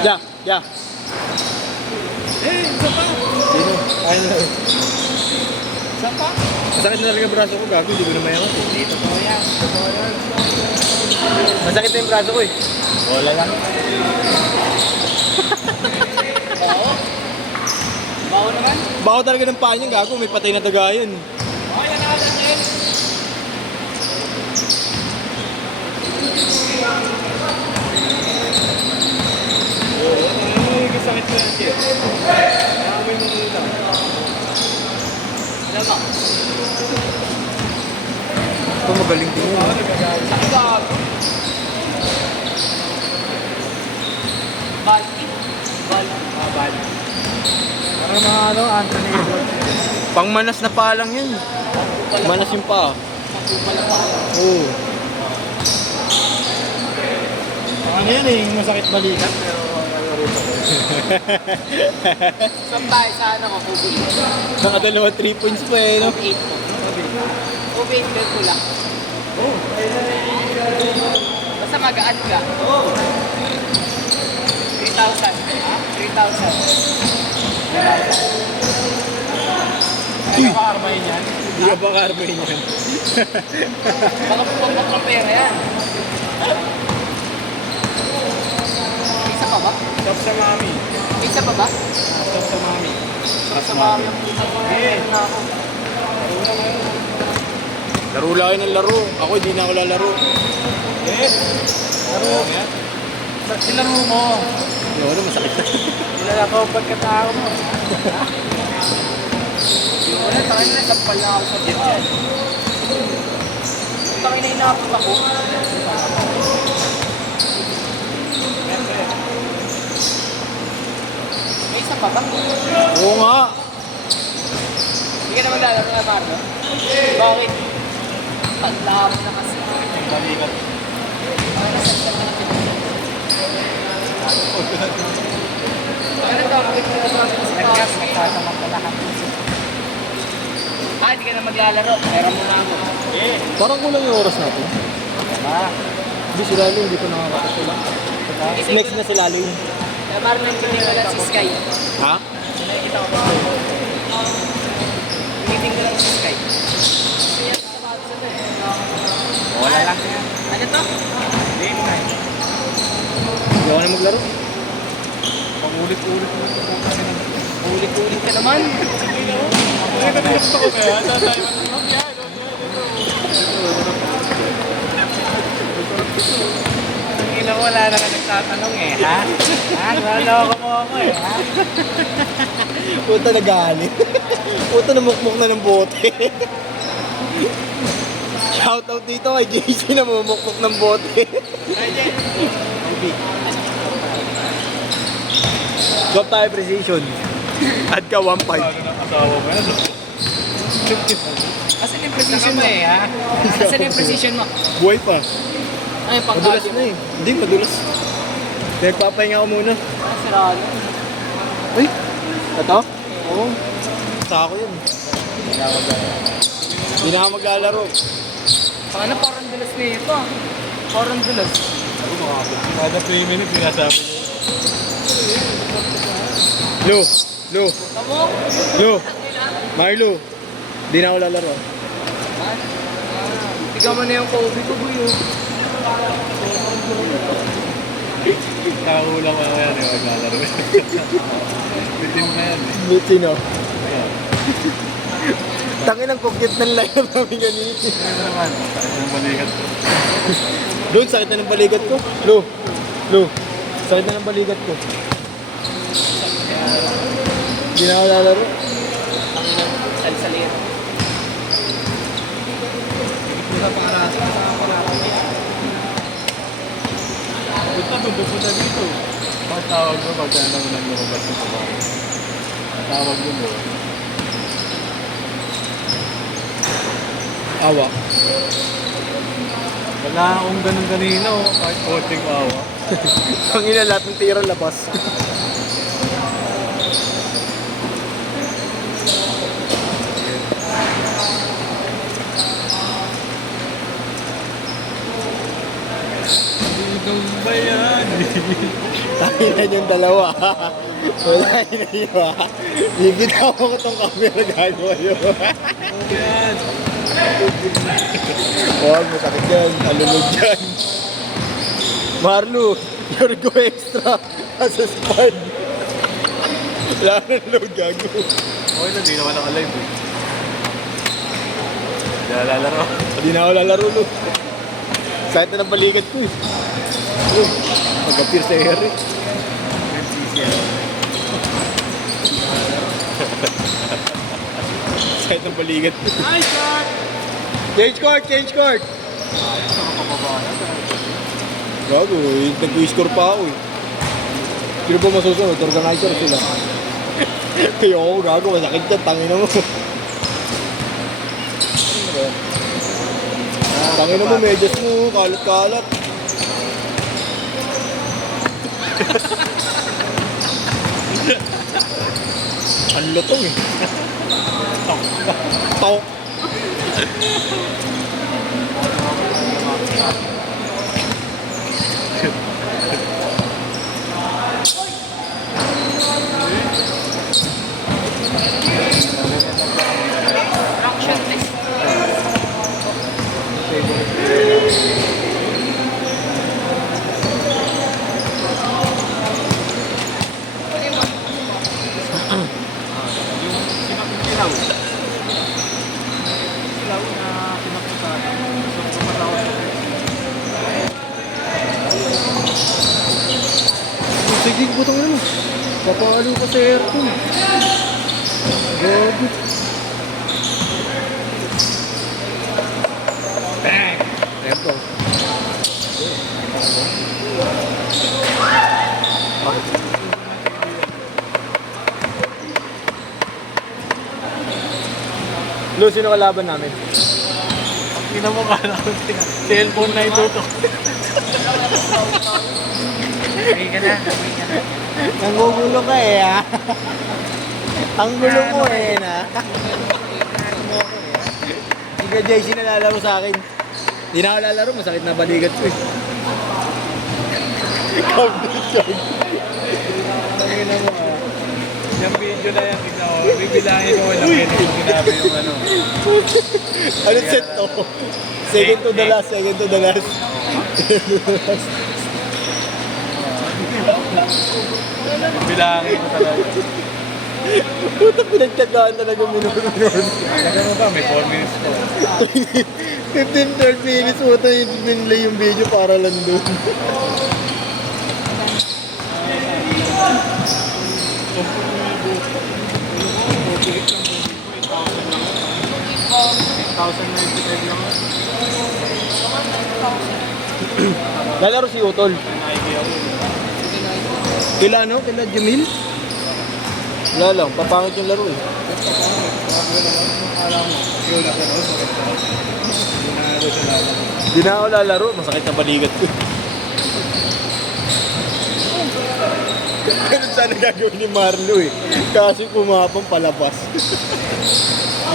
Ya, ya. Isa pa. Sino? Ayun na. Isa pa. Masakit na talaga braso ko, gago. Hindi ko na mayangat eh. Dito po yan. Totoo yan. Masakit na yung braso ko eh. Wala lang. Bao? Bao naman? Bako talaga ng paa niya, gago. May patay na daga yun. Oh, yan na natin. Sakit na yan siya. Nakamoy mo muna. Alam mo? Ito magaling din yun. Gago. Balti? Balti. Bali. Parang mga ano, Anthony Edwards. Pangmanas na paa lang yun. Manas yung paa. Pala pa. Oo. Ano yan eh, yung masakit balikat. Pero saan tayo sa ano ko, Kobe? Nakadalawa 3 points pa eh, no? Kobe 8 po. Kobe 8 bed ko lang. Oo. Basta magaan ka. Oo. 3,000. Ha? 3,000. Ano ka armahin yan? Hindi ka ba karmahin yan? Baka pupumpok ng pera yan. May isa pa ba? Stop sa mami. May isa pa ba? Stop sa mami. Sa mami ang puta ko na ako. Laro lang kayo ng laro. Ako hindi na ako lalaro. Laro. Ba't silaro mo? Yung ano, masakit na. Kilala ko pagkatao mo. Yung wala, takin na, sampal na ako sa jet yan. Takin na inapot ako. May isa pa ba? Oo nga. Hindi ka naman lalaro na Marlo? Bakit? Paglaban na kasi. Balikat. Ano to? Bakit mo na nagkas? Nagsasamang ka lahat. Hindi ka na maglalaro. Meron mo na ako. Parang kulang yung oras natin. Ah. Hindi si Lalo, hindi ko nakakatula. Next na si Lalo yun. Kaya parang nagkitin ko lang si Sky. Ha? Nakikita ko ba? Nagkitin ko lang si Sky. Wala lang yan. Ano to? Game night. Hindi ako na maglaro. Pangulit-ulit mo ito po kami. Ulit-ulit ka naman. Ay, gusto ko kaya. Ina wala na ka nagtatanong eh, ha? Ha? Naloko mo ako eh, ha? Puta nagalit. Puta namukmuk na ng bote. Shoutout dito kay JC na mamukmuk ng bote. Drop tayo precision. Add ka 1.5. Asan yung precision mo eh, ha? Asan yung precision mo? Buhay pa. Ay, Madulas pangkali na mo. eh. Hindi, madulas. Nagpapahinga ko muna. Sarado. Uy! Ito? Oo. Sa ako yun. Hindi na ako maglalaro. Paano parang dulas na ito? Parang dulas. Kada 3 minutes, sinasabi niya. Lo! Lo! Tamo? Lo! Marlo! Hindi na ako lalaro. Tiga mo na yung Kobe ko, buyo. Nakakulang ko yan yung maglalaro. Bitin na yan eh. Buti no. Tangin ang kukit ng layar namin ganito. Ano naman? Sakit ng balikat. Doon, sakit na ng balikat ko. Lo! Lo! Sakit na ng balikat ko. Hindi na ako lalaro. Salsalero. Punta dito. Bakit tawag mo pagka naman lumabas sa bahay? Tawag mo. Awa. Wala akong ganun kanina, oh. Kahit coaching awa. Ang ina lahat ng tira labas. Tumba yan. Tayo na yung dalawa. Wala na yun ha. Bibitaw ko tong camera gagawa yun. Yan. Huwag mo sakit yan. Alulog yan. Marlo, you're go extra. Nasa squad. Wala na load gago. Okay lang, di naman naka-live eh. Hindi na lalaro. Hindi na ako lalaro lo. Sakit na ng balikat ko eh. Mag-appear sa air eh. Sakit ng balikat ko. Nice shot! Change court! Change court! Gago eh. Nag-score pa ako eh. Sino ba masusunod? Organizer sila. Kaya ako gago. Masakit yan. Tangina mo. Tangina mo. Medyas mo. Kalat-kalat. Ang lutong eh. Tok. Rock shot list. Silaw. Silaw na pinapuntahan. So, kumatawa. Sige, butong na mo. Papalo ka sa aircon. Gago. Bang! Aircon. Lo, sino kalaban namin? Ina mo ka na. Cellphone na ito to. Uwi ka na. Uwi ka na. Nangugulo ka eh, ha? Ang gulo mo eh, na? Hindi ka JC na lalaro sa akin. Hindi na ako lalaro, masakit na balikat ko eh. Kabisyon. Tangina mo ah. Yung video na yan, tignan ko. Bibilangin ko lang yun. Ginabi yung ano. Ano set to? Second to the last, second to the last. Bibilangin ko talaga. Puta, pinagtyagaan talaga minunod. Kaya mo ba, may 4 minutes ko. 15-12 minutes, puta, dinlay yung video para lang doon. Lalaro si Utol. Kila ano? Kila Jamil? Wala lang, papangit yung laro eh. Di na ako lalaro, masakit na balikat ko. Ganun sana gagawin ni Marlo eh. Kasi pumapang palabas.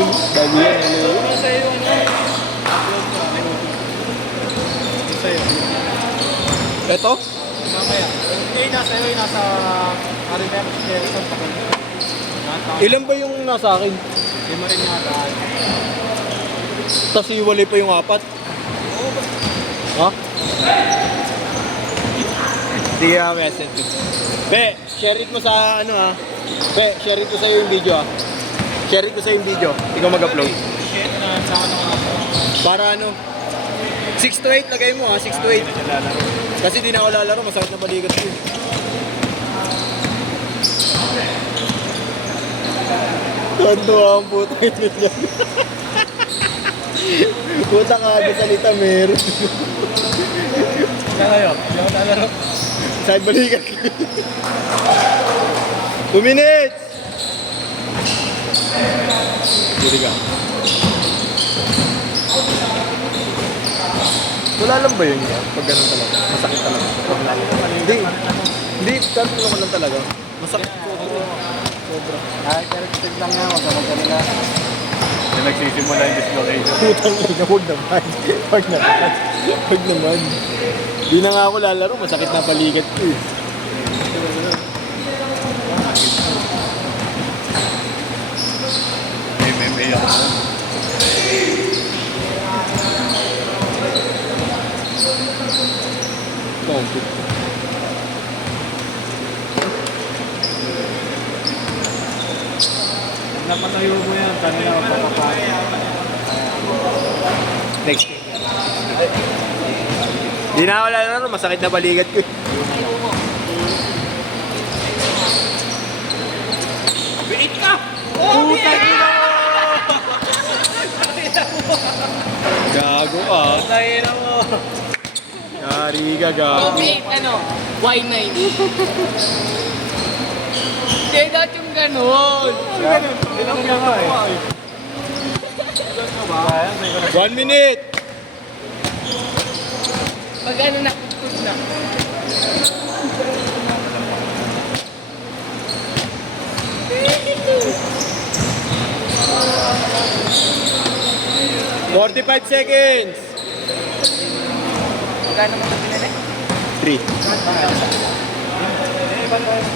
Yung bago yan, ano yun? Nasa iyo ano? Nasa iyo. Eto? Mamaya. Eh, nasa iyo, nasa Arimer, Quezon, Pakalito. Ilan ba yung nasa akin? Lima rin yata. Tapos iwalay pa yung 4? Ha? Sige nga, message. Be, share it mo sa ano ha. Be, share it ko sa'yo yung video ha. Share it ko sa'yo yung video. Ikaw mag-upload. Shit na sa ano nga. Para ano? 6 to 8 lagay mo ha, 6 to 8. Kasi di na ako lalaro, masakit na balikat ko. Tuwa ang puta ito yan. Puta ka, salita meron. Saan kayo? Hindi ako lalaro. Saan balikat ko? 2 minutes! Hindi ka. Wala lang ba yun yan? Pag ganun talaga. Masakit talaga. Pag lalo. Hindi. Hindi. Ganun naman lang talaga. Masakit. Sobra. Ay, pero tig lang nga. Huwag naman kanila. Yung nagsisimula yung dislocation. Putang ina. Huwag naman. Huwag naman. Huwag naman. Di na nga ako lalaro, masakit na balikat ko eh. MMA ako. Conflict. Napatayo mo yan, kanina ka papapasok. Next game. Di na ako lalaro, masakit na balikat ko eh. Biit ka! Puta ina mo! Gago ka. Tayo na mo. Yari ka, gago. Okay, ano? Y9. Hindi dapat yung ganun. Ilang ka nga eh. 1 minute! Pag ano na, put na. $45 seconds! Magkano mo sabi na 3.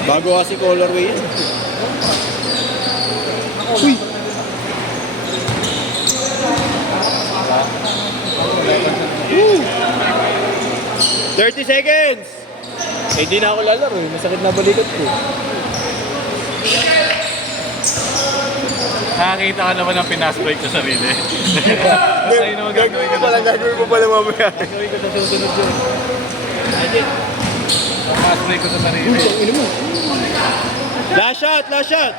Bago kasi colorway yan. Uy! Woo! 30 seconds! Eh, di na ako lalaro eh. Masakit na balikat ko. Nakakita ka naman ng pinasbreak sa sarili. Sa'yo naman gagawin ko na. Gagawin mo pala mamaya. Gagawin ko sa susunod yun. Ajit. Pinasbreak ko sa sarili. Last shot! Last shot!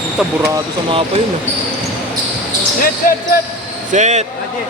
Puta, burado sa mapa yun. Set, set, set! Set! Ajit.